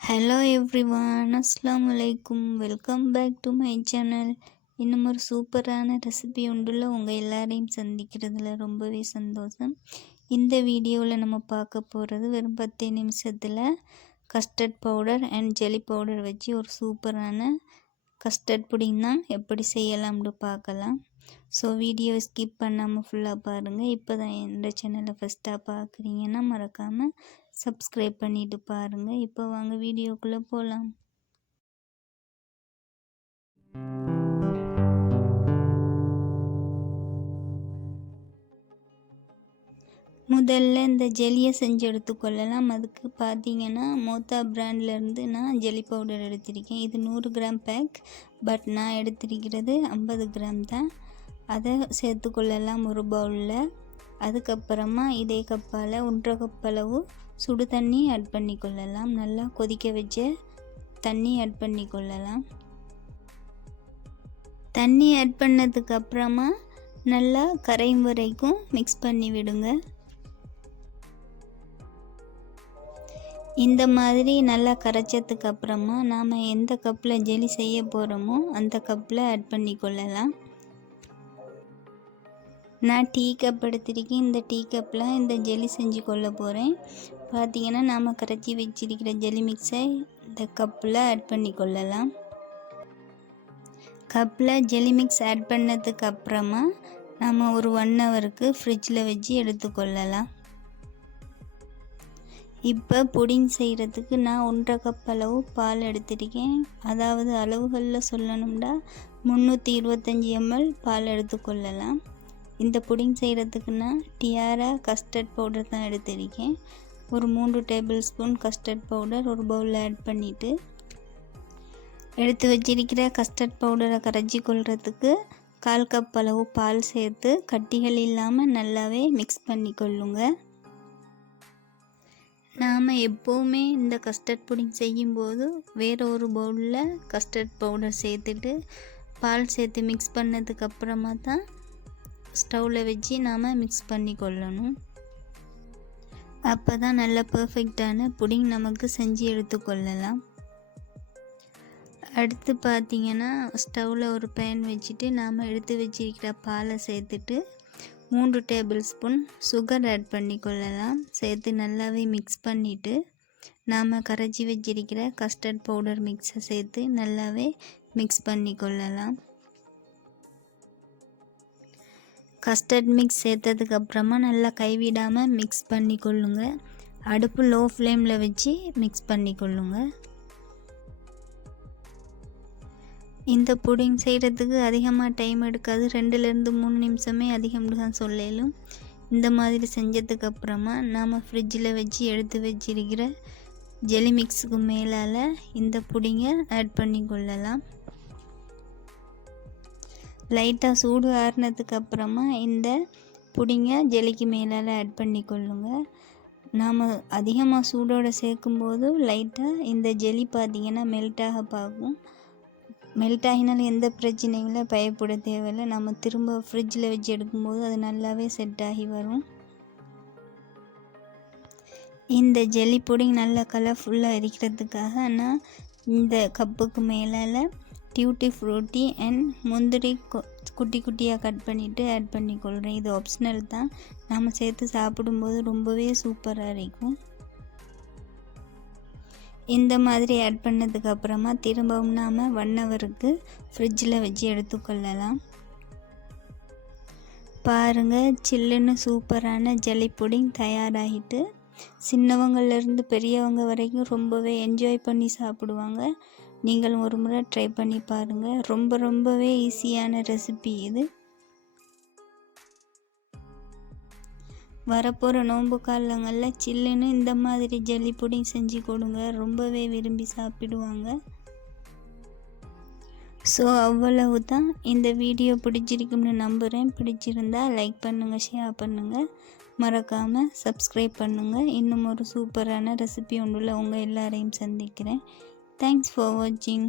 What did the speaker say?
Hello everyone, அஸ்ஸலாமு அலைக்கும். Welcome back to my channel. இன்னும் ஒரு சூப்பரான ரெசிபி ஒன்றுல உங்கள் எல்லாரையும் சந்திக்கிறதுல ரொம்பவே சந்தோஷம். இந்த வீடியோவில் நம்ம பார்க்க போகிறது வெறும் 10 நிமிஷத்தில் custard powder and jelly powder வச்சு ஒரு சூப்பரான கஸ்டர்ட் புடிங் தான் எப்படி செய்யலாம்னு பார்க்கலாம். ஸோ வீடியோ ஸ்கிப் பண்ணாமல் ஃபுல்லாக பாருங்கள். இப்போ தான் இந்த சேனலை ஃபஸ்ட்டாக பார்க்குறீங்கன்னா மறக்காமல் சப்ஸ்கிரைப் பண்ணிவிட்டு பாருங்கள். இப்போ வாங்க வீடியோக்குள்ளே போகலாம். முதல்ல இந்த ஜெல்லியை செஞ்சு எடுத்துக்கொள்ளலாம். அதுக்கு பார்த்தீங்கன்னா மோத்தா பிராண்ட்லேருந்து நான் ஜெல்லி பவுடர் எடுத்திருக்கேன். இது 100 கிராம் பேக், பட் நான் எடுத்திருக்கிறது 50 கிராம் தான். அதை சேர்த்துக்கொள்ளலாம் ஒரு பவுலில். அதுக்கப்புறமா இதே கப்பால் 1.5 கப் அளவு சுடு தண்ணி ஆட் பண்ணி கொள்ளலாம். நல்லா கொதிக்க வச்ச தண்ணி ஆட் பண்ணி கொள்ளலாம். தண்ணி ஆட் பண்ணதுக்கு அப்புறமா நல்லா கரையும் வரைக்கும் மிக்ஸ் பண்ணி விடுங்க. இந்த மாதிரி நல்லா கரைச்சதுக்கு அப்புறமா நாம் எந்த கப்பில் ஜெல்லி செய்ய போகிறோமோ அந்த கப்பில் ஆட் பண்ணி கொள்ளலாம். நான் டீ கப் எடுத்திருக்கேன். இந்த டீ கப்பில் இந்த ஜெல்லி செஞ்சு கொள்ள போகிறேன். பார்த்திங்கன்னா நாம் கரைச்சி வச்சிருக்கிற ஜெல்லி மிக்ஸை இந்த கப்பில் ஆட் பண்ணி கொள்ளலாம். கப்பில் ஜெல்லி மிக்ஸ் ஆட் பண்ணதுக்கு அப்புறமா நாம் ஒரு 1 ஹவருக்கு ஃப்ரிட்ஜில் வச்சு எடுத்துக்கொள்ளலாம். இப்போ புடிங் செய்கிறதுக்கு நான் 1.5 கப் அளவு பால் எடுத்திருக்கேன். அதாவது அளவுகளில் சொல்லணும்னா 325 ml பால் எடுத்துக்கொள்ளலாம். இந்த புடிங் செய்கிறதுக்கு நான் டியாரா கஸ்டர்ட் பவுடர் தான் எடுத்திருக்கேன். ஒரு 3 டேபிள் ஸ்பூன் கஸ்டர்ட் பவுடர் ஒரு பவுலில் ஆட் பண்ணிவிட்டு எடுத்து வச்சிருக்கிற கஸ்டர்ட் பவுடரை கரைச்சி கொள்றதுக்கு 1/4 கப் அளவு பால் சேர்த்து கட்டிகள் இல்லாமல் நல்லாவே மிக்ஸ் பண்ணி கொள்ளுங்க. நாம் எப்போவுமே இந்த கஸ்டர்ட் புடிங் செய்யும்போது வேறு ஒரு பவுலில் கஸ்டர்ட் பவுடர் சேர்த்துட்டு பால் சேர்த்து மிக்ஸ் பண்ணதுக்கு அப்புறமா தான் ஸ்டவ்வில் வச்சு நாம் மிக்ஸ் பண்ணி கொள்ளணும். அப்போ தான் நல்ல பர்ஃபெக்டான புடிங் நமக்கு செஞ்சு எடுத்துக்கொள்ளலாம். அடுத்து பார்த்திங்கன்னா ஸ்டவ்வில் ஒரு பேன் வச்சுட்டு நாம் எடுத்து வச்சிருக்கிற பாலை சேர்த்துட்டு 3 டேபிள் ஸ்பூன் சுகர் ஆட் பண்ணி கொள்ளலாம். சேர்த்து நல்லாவே மிக்ஸ் பண்ணிவிட்டு நாம் கரைச்சி வச்சிருக்கிற கஸ்டர்ட் பவுடர் மிக்ஸை சேர்த்து நல்லாவே மிக்ஸ் பண்ணி கொள்ளலாம். கஸ்டர்ட் மிக்ஸ் சேர்த்ததுக்கப்புறமா நல்லா கைவிடாமல் மிக்ஸ் பண்ணி கொள்ளுங்க. அடுப்பு லோ ஃப்ளேமில் வச்சு மிக்ஸ் பண்ணி கொள்ளுங்க. இந்த புடிங் செய்கிறதுக்கு அதிகமாக டைம் எடுக்காது. 2லேருந்து 3 நிமிஷமே அதிகம்னு தான் சொல்லலும். இந்த மாதிரி செஞ்சதுக்கப்புறமா நாம் ஃப்ரிட்ஜில் வச்சு எடுத்து வச்சிருக்கிற ஜெல்லி மிக்ஸுக்கு மேலால் இந்த புடிங்கை ஆட் பண்ணி கொள்ளலாம். லைட்டாக சூடு ஆறுனதுக்கப்புறமா இந்த புடிங்கை ஜெல்லிக்கு மேலால் ஆட் பண்ணி கொள்ளுங்க. நாம் அதிகமாக சூடோடு சேர்க்கும்போது லைட்டாக இந்த ஜெல்லி பார்த்திங்கன்னா மெல்ட்டாக பார்க்கும். மெல்ட் ஆகினாலும் எந்த பிரச்சனையும் இல்லை, பயப்பட தேவையில்லை. நம்ம திரும்ப ஃப்ரிட்ஜில் வச்சு எடுக்கும்போது அது நல்லாவே செட் ஆகி வரும். இந்த ஜெல்லி புடிங் நல்லா கலர்ஃபுல்லாக இருக்கிறதுக்காக நான் இந்த கப்புக்கு மேலால் டியூட்டி ஃப்ரூட்டி அண்ட் முந்திரி குட்டி குட்டியாக கட் பண்ணிவிட்டு ஆட் பண்ணி கொள்கிறேன். இது ஆப்ஷனல் தான். நாம் சேர்த்து சாப்பிடும்போது ரொம்பவே சூப்பராக இருக்கும். இந்த மாதிரி ஆட் பண்ணதுக்கு அப்புறமா திரும்பவும் நாம் 1 ஹவருக்கு ஃப்ரிட்ஜில் வச்சு எடுத்துக்கொள்ளலாம். பாருங்கள், சில்லுன்னு சூப்பரான ஜெல்லி புடிங் தயாராகிட்டு சின்னவங்கள்லேருந்து பெரியவங்க வரைக்கும் ரொம்பவே என்ஜாய் பண்ணி சாப்பிடுவாங்க. நீங்கள் ஒரு முறை ட்ரை பண்ணி பாருங்கள். ரொம்பவே ஈஸியான ரெசிபி இது. வரப்போகிற நோன்பு காலங்களில் சில்லுன்னு இந்த மாதிரி ஜெல்லி புடிங் செஞ்சு கொடுங்க. ரொம்பவே விரும்பி சாப்பிடுவாங்க. ஸோ அவ்வளவு தான். இந்த வீடியோ பிடிச்சிருக்கும்னு நம்புகிறேன். பிடிச்சிருந்தா லைக் பண்ணுங்கள், ஷேர் பண்ணுங்கள், மறக்காமல் சப்ஸ்கிரைப் பண்ணுங்கள். இன்னும் ஒரு சூப்பரான ரெசிபி ஒன்றுல உங்கள் எல்லாரையும் சந்திக்கிறேன். தேங்க்ஸ் ஃபார் வாட்சிங்.